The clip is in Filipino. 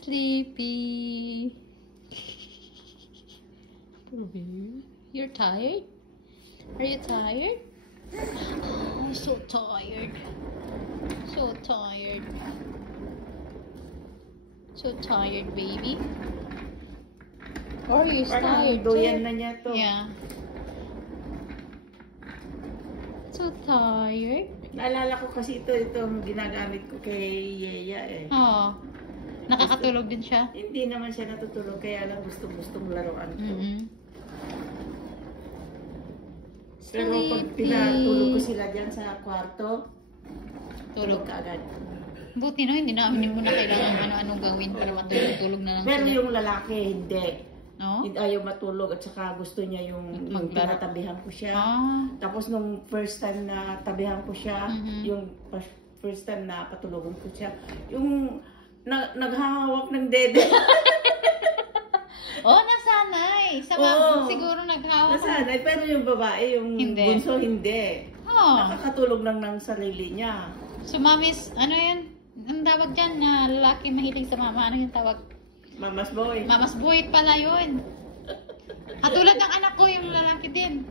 sleepy. Poor baby. You're tired? Are you tired? Oh, so tired. So tired. So tired, baby. Or you're tired Doyan too? na niya to. Yeah. So tired. Naalala ko kasi itong ginagamit ko kay Yeya eh. Oh. Nakakatulog din siya? Hindi naman siya natutulog, kaya lang gustong-gustong laruan ko. Pero pag pinatulog ko sila dyan sa kwarto, tulog ka agad. Buti no, hindi namin muna kailangan ano-ano gawin para matulog na lang Pero sila. yung lalaki, hindi. No? Ayaw matulog at saka gusto niya yung tinatabihan ko siya. Tapos nung first time na tabihan ko siya, yung first time na patulugan ko siya, yung naghahawak ng dede. Oh, nasanay. Siguro naghawak. Nasanay, pero yung babae, yung bunso, hindi. Nakakatulog lang ng sarili niya. So, mamis, ano yun? Ang tawag dyan na lalaki mahilig sa mama. Ano yung tawag? Mama's boy. Mama's boy pala yun. Katulad ng anak ko, yung lalaki din.